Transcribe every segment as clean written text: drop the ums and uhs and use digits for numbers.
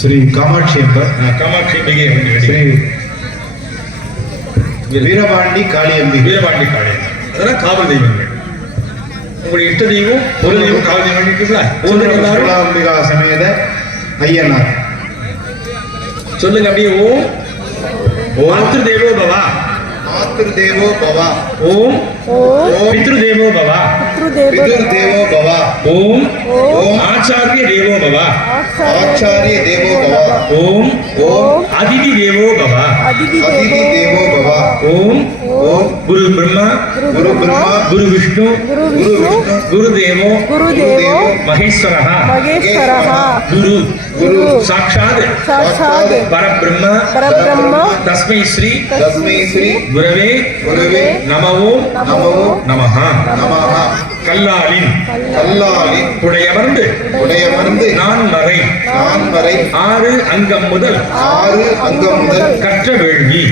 Sri Kamakshi amber, Kamakshi Ambigai, Sri Veerapandi காளியம்பி, Veerapandi காளியம்பி, அதெல்லாம் காவல் தெய்வங்கள். உங்களுடைய இஷ்ட தெய்வம் ஒரு தெய்வம் காவல் தெய்வம் அம்பிகா சமேத ஐயனார். சொல்லுங்க அப்படியே. ஓம் மாத்ரு தேவோ பவா, மாத்ரு தேவோ பவா. ஓம் பித்ரு தேவோ பவா, பித்ரு தேவோ பவா. ஓம் ஆச்சாரிய தேவோ பவா, ஆச்சாரிய தேவோ பவா. ஓம் அதிதி தேவோ பவா, அதிதி தேவோ பவா. ஓம் குரு பிரம்மா, குரு பிரம்மா, குரு விஷ்ணு, குரு தேவோ மகேஸ்வரः, குரு சாட்சாத் பரபிரம்ம தஸ்மை ஸ்ரீ குரவே நமோ நமஹ. கல்லாலின் உடையமர்ந்து நான் வரை ஆறு அங்கம் முதல் கற்ற வேள்வி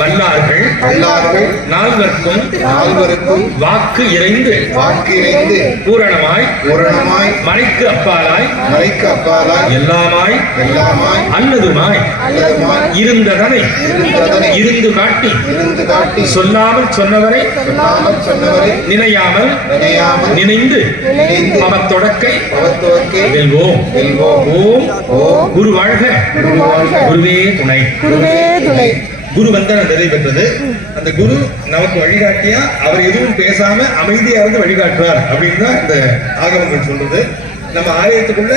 வல்லார்கள் நால்வர்க்கும் வாக்கு இறைந்து பூரணமாய் மறைக்கு அப்பாலாய் எல்லாமாய் அல்லதுமாய் இருந்ததனை இருந்து காட்டி சொல்லாமல் சொன்னவரை நினையாமல் நினைந்து அவத்தொடக்கை வெல்வோம். ஓம் குரு வாழ்க, குருவே துணை. குரு வந்தனம் நிறைவேற்றது. அந்த குரு நமக்கு வழிகாட்டியா, அவர் எதுவும் பேசாம அமைதியா வந்து வழிகாட்டுறார் அப்படின்னு தான் இந்த ஆகமங்கள் சொல்றது. நம்ம ஆலயத்துக்குள்ள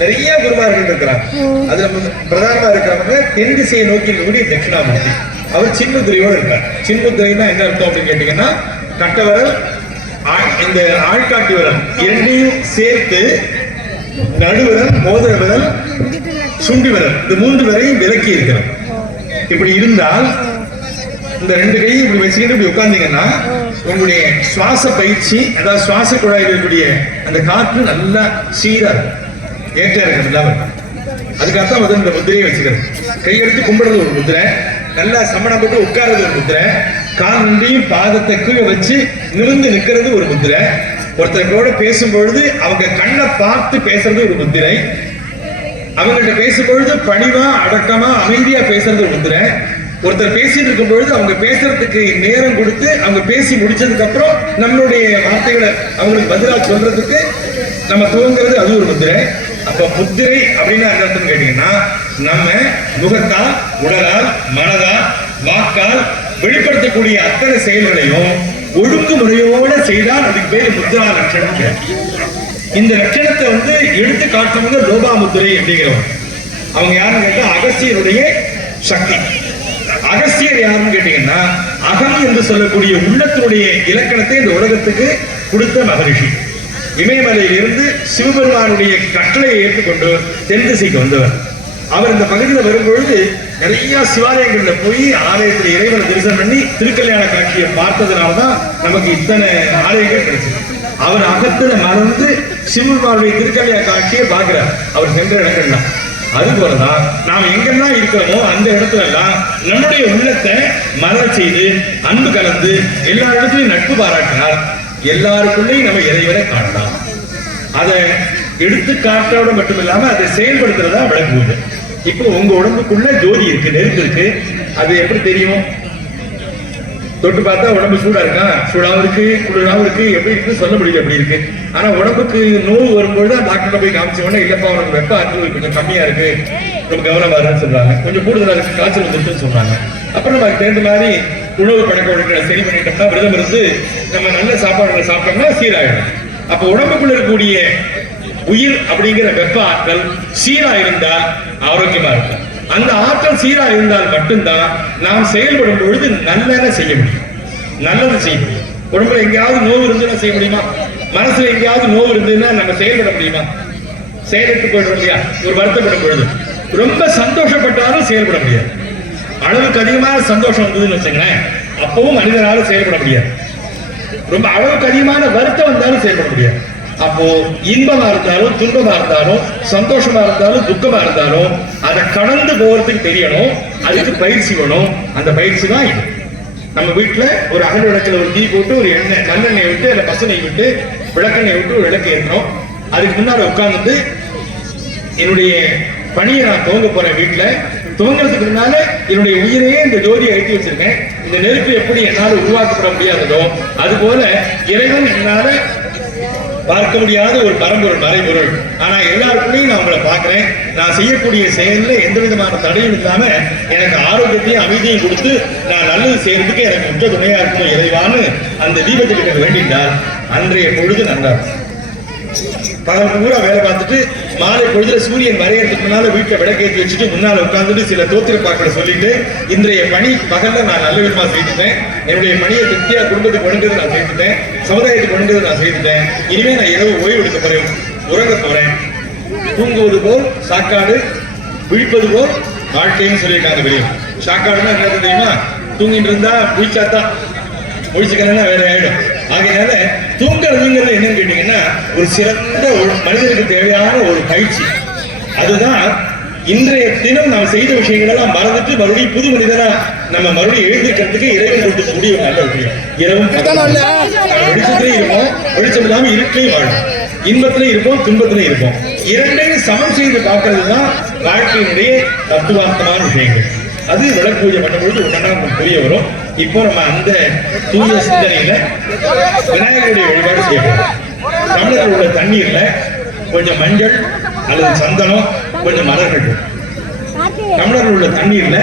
நிறைய குருமார்கள் இருக்கிறார். அதுல பிரதானமா இருக்கிறவங்க தென் திசையை நோக்கி இருக்கக்கூடிய தட்சிணாமூர்த்தி. அவர் சின்முத்திரையோடு இருக்கார். சின்முத்திரைன்னா என்ன அர்த்தம் அப்படின்னு கேட்டீங்கன்னா, கட்டவரல் இந்த ஆள்காட்டி விரல் இரண்டையும் சேர்த்து நடுவிரல், மோதிர விரல், சுண்டி விரல், இந்த மூன்று விரலையும் விலக்கி இருக்கிறார். இப்படி இருந்தால் இந்த ரெண்டு கையும் இப்படி வச்சுக்கிட்டு இப்படி உட்கார்ந்தீங்கன்னா உங்களுடைய சுவாச பயிற்சி, அதாவது சுவாச குழாயில் இருக்கக்கூடிய அந்த காற்று நல்லா சீரா இருக்கும், ஏற்ற இருக்கிறது இல்லாம. அதுக்காகத்தான் வந்து இந்த முத்திரையை வச்சுக்கிறது. கையெடுத்து கும்பிடுறது ஒரு முத்திரை, நல்லா சமணம் போட்டு உட்கார்றது ஒரு முத்திரை, கால் நண்டியும் பாதத்தை கீழே வச்சு நிமிர்ந்து நிற்கிறது ஒரு முத்திரை, ஒருத்தரோட பேசும்பொழுது அவங்க கண்ணை பார்த்து பேசுறது ஒரு முத்திரை, அவங்கள்ட்ட பேசும்பொழுது பணிவா அடக்கமா அமைதியா பேசுறது ஒரு முத்திரை, ஒருத்தர் பேசிட்டு இருக்கும் பொழுது அவங்க பேசுறதுக்கு நேரம் கொடுத்து அவங்க பேசி முடிச்சதுக்கு அப்புறம் நம்மளுடைய வார்த்தைகளை அவங்களுக்கு பதிலாக சொல்றதுக்கு நம்ம துவங்கிறது, அது ஒரு முத்திரை. அப்ப முத்திரை அப்படின்னு அந்த அர்த்தம் கேட்டீங்கன்னா, நம்ம முகத்தால், உடலால், மனதால், வாக்கால் வெளிப்படுத்தக்கூடிய அத்தனை செயல்களையும் ஒழுங்குமுறையோட செய்தால் அதுக்கு பேரு முத்ரா லட்சணம். இந்த லட்சணத்தை வந்து எடுத்து காட்டுறவங்க லோபாமுத்திரை அப்படிங்கிறவங்க. அவங்க யாருன்னு கேட்டா அகஸ்தியருடைய சக்தி. அகஸ்தியர் யாருன்னு கேட்டீங்கன்னா, அகம் என்று சொல்லக்கூடிய உள்ளத்தினுடைய இலக்கணத்தை இந்த உலகத்துக்கு கொடுத்த மகரிஷி. இமயமலையில் இருந்து சிவபெருமானுடைய கட்டளையை ஏற்றுக்கொண்டு தென் திசைக்கு வந்தவர். அவர் இந்த பகுதியில் வரும்பொழுது நிறைய சிவாலயங்கள்ல போய் ஆலயத்தில் இறைவனை தரிசனம் பண்ணி திருக்கல்யாண காட்சியை பார்த்ததுனாலதான் நமக்கு இத்தனை ஆலயங்கள் கிடைச்சது. அவர் அகத்துல மறந்து சிவபெருமானுடைய திருக்கல்யாண காட்சியை பார்க்கிறார் அவர் சென்ற இடங்கள்லாம். அது போலதான் நாம் எங்கெல்லாம் இருக்கிறோமோ அந்த இடத்துல எல்லாம் நம்முடைய உள்ளத்தை மலர செய்து அன்பு கலந்து எல்லா இடத்துலையும் நட்பு பாராட்டினார். எல்லாருக்குள்ளேயும் நம்ம இறைவனை காணலாம். அதை எடுத்து காட்டோட மட்டும் இல்லாம அதை செயல்படுத்துறதா விளக்கு பூஜை. இப்போ உங்க உடம்புக்குள்ள ஜோதி இருக்கு, நெருப்பு இருக்கு. அது எப்படி தெரியும்? தொட்டு பார்த்தா உடம்பு சூடா இருக்கா, சூடாவும் இருக்கு, குளிராவும் இருக்கு, எப்படி இருக்கு சொல்ல முடியல, எப்படி இருக்கு. ஆனா உடம்புக்கு நோவு வரும்பொழுது டாக்டர் போய் காமிச்ச உடனே இல்லப்பா உனக்கு வெப்ப ஆற்றல் கொஞ்சம் கம்மியா இருக்கு, ரொம்ப கவனமா இருக்குன்னு சொல்றாங்க, கொஞ்சம் கூடுதலா இருக்கு, காய்ச்சல் வந்துருச்சுன்னு சொல்றாங்க. அப்புறம் நமக்கு தேர்ந்த மாதிரி உணவு பழக்க வழக்கங்களை சரி பண்ணிட்டோம்னா, விரதம் இருந்து நம்ம நல்ல சாப்பாடுகளை சாப்பிட்டோம்னா சீராயிடும். அப்ப உடம்புக்குள்ள இருக்கக்கூடிய உயிர் அப்படிங்கிற வெப்ப ஆற்றல் சீரா இருந்தால் ஆரோக்கியமா இருக்கும். அந்த ஆற்றல் சீரா இருந்தால் மட்டும்தான் நாம் செயல்படும் பொழுது நல்லதை செய்ய முடியும், நல்லதை செய்ய முடியும். உடம்புல எங்கேயாவது நோவு இருந்துன்னா செய்ய முடியுமா? மனசுல எங்கேயாவது நோவு இருந்ததுன்னா நம்ம செயல்பட முடியுமா? செயலுக்கு போயிடும் இல்லையா? ஒரு வருத்தப்படும் பொழுது ரொம்ப சந்தோஷப்பட்டாலும் செயல்பட முடியாது. அளவுக்கு அதிகமான சந்தோஷம் வந்ததுன்னு வச்சுங்களேன், அப்பவும் மனிதனால செயல்பட முடியாது. ரொம்ப அளவுக்கு அதிகமான வருத்தம் வந்தாலும் செயல்பட முடியாது. அப்போ இன்பமா இருந்தாலும் துன்பமா இருந்தாலும் சந்தோஷமா இருந்தாலும் துக்கமா இருந்தாலும் அதை கடந்து போறதுக்கு தெரியணும். அதுக்கு பயிற்சி வேணும். அந்த பயிற்சி தான் இது. நம்ம வீட்டுல ஒரு அகல் விளக்குல ஒரு தீ போட்டு ஒரு எண்ணெய் நல்லெண்ணெய் விட்டு அதில் பசுனை விட்டு விளக்கெண்ணெய் விட்டு ஒரு விளக்கு ஏற்றோம். அதுக்கு முன்னாடி உட்கார்ந்து என்னுடைய பணியை நான் துவங்க போறேன் வீட்டுல. துவங்கிறதுக்கு முன்னால என்னுடைய உயிரையே இந்த ஜோதியை ஏற்றி வச்சிருக்கேன். இந்த நெருப்பு எப்படி என்னால உருவாக்கப்பட முடியாததோ அது போல இறைவன் என்னால பார்க்க முடியாத ஒரு பரம்பொருள் மறைபொருள். ஆனா எல்லாருக்குள்ளேயும் நான் உங்களை பார்க்கிறேன். நான் செய்யக்கூடிய செயல்ல எந்த விதமான தடையும் இல்லாம எனக்கு ஆரோக்கியத்தையும் அமைதியும் கொடுத்து நான் நல்லது செய்யறதுக்கு எனக்கு ரொம்ப துணையா இருக்கணும் இறைவான்னு அந்த தீபத்துக்கு வேண்டிட்டால் அன்றைய பொழுது நல்லா இருக்கும். பகல் பூரா வேலை பார்த்துட்டு மாலை பொழுதுல சூரியன் மறையறதுக்கு முன்னால வீட்டுல விளக்கேற்றி வச்சுட்டு முன்னால உட்கார்ந்துட்டு சில தோத்திர பாக்களை சொல்லிட்டு இன்றைய பணி பகல்ல நான் நல்ல விதமா செய்துட்டேன். என்னுடைய பணியை திருப்தியா குடும்பத்துக்கு ஒழுங்கிறது நான் செய்துட்டேன். சமுதாயத்துக்கு ஒழுங்கிறது நான் செய்துட்டேன். இனிமே நான் இரவு ஓய்வு எடுக்க போறேன், உறங்க போறேன். தூங்குவது போல் சாக்காடு, விழிப்பது போல் வாழ்க்கைன்னு சொல்லியிருக்காங்க. வெளியும் சாக்காடுன்னா என்ன தெரியுமா? தூங்கிட்டு இருந்தா புளிச்சாத்தான், ஒழிச்சுக்கணும்னா வேற ஆயிடும். ஆகையால தூங்குறதுங்கிறது என்னன்னு கேட்டீங்கன்னா ஒரு சிறந்த ஒரு மனிதனுக்கு தேவையான ஒரு பயிற்சி. அதுதான் இன்றைய தினம் நாம் செய்த விஷயங்கள் எல்லாம் மறந்துட்டு மறுபடியும் புது மனிதனா நம்ம மறுபடியும் எழுதிக்கிறதுக்கு இறைவன் கொடுக்கக்கூடிய ஒரு நல்ல விஷயம். இரவும் வெளிச்சத்திலே இருப்போம், வெளிச்சம் இல்லாம இருட்டிலையும் வாழும். இன்பத்திலே இருப்போம், துன்பத்திலே இருப்போம். இரண்டையும் சமம் செய்து பார்க்கறது தான் வாழ்க்கையினுடைய தத்துவார்த்தமான விஷயங்கள். அது விளக்கு பூஜை பண்ணும்போது உடனே நமக்கு புரிய வரும். இப்போ நம்ம அந்த தூய சிந்தனையில விநாயகருடைய வழிபாடு செய்யப்படும். தமிழர்கள் உள்ள தண்ணீர்ல கொஞ்சம் மஞ்சள் அல்லது சந்தனம், கொஞ்சம் மலர்கள். தமிழர்கள் உள்ள தண்ணீர்ல